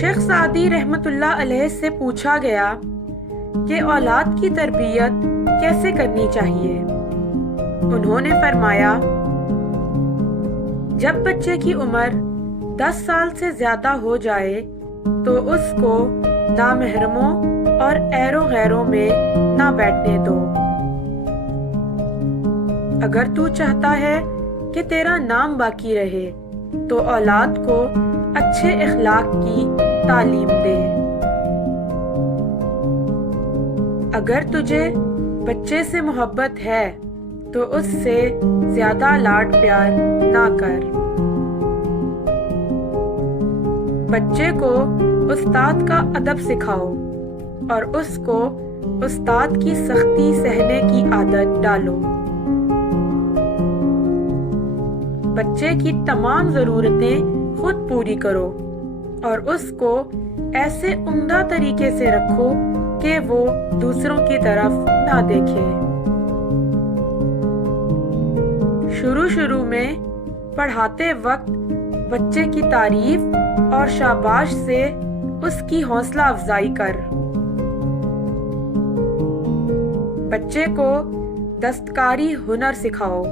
شیخ Saadi رحمت اللہ علیہ سے پوچھا گیا کہ اولاد کی تربیت کیسے کرنی چاہیے۔ انہوں نے فرمایا، جب بچے کی عمر 10 سال سے زیادہ ہو جائے تو اس کو نامحرموں اور ایروں غیروں میں نہ بیٹھنے دو۔ اگر تو چاہتا ہے کہ تیرا نام باقی رہے تو اولاد کو اچھے اخلاق کی تعلیم دے۔ اگر تجھے بچے سے محبت ہے تو اس سے زیادہ لاڈ پیار نہ کر۔ بچے کو استاد کا ادب سکھاؤ اور اس کو استاد کی سختی سہنے کی عادت ڈالو۔ بچے کی تمام ضرورتیں خود پوری کرو اور اس کو ایسے عمدہ طریقے سے رکھو کہ وہ دوسروں کی طرف نہ دیکھے۔ شروع میں پڑھاتے وقت بچے کی تعریف اور شاباش سے اس کی حوصلہ افزائی کر۔ بچے کو دستکاری ہنر سکھاؤ۔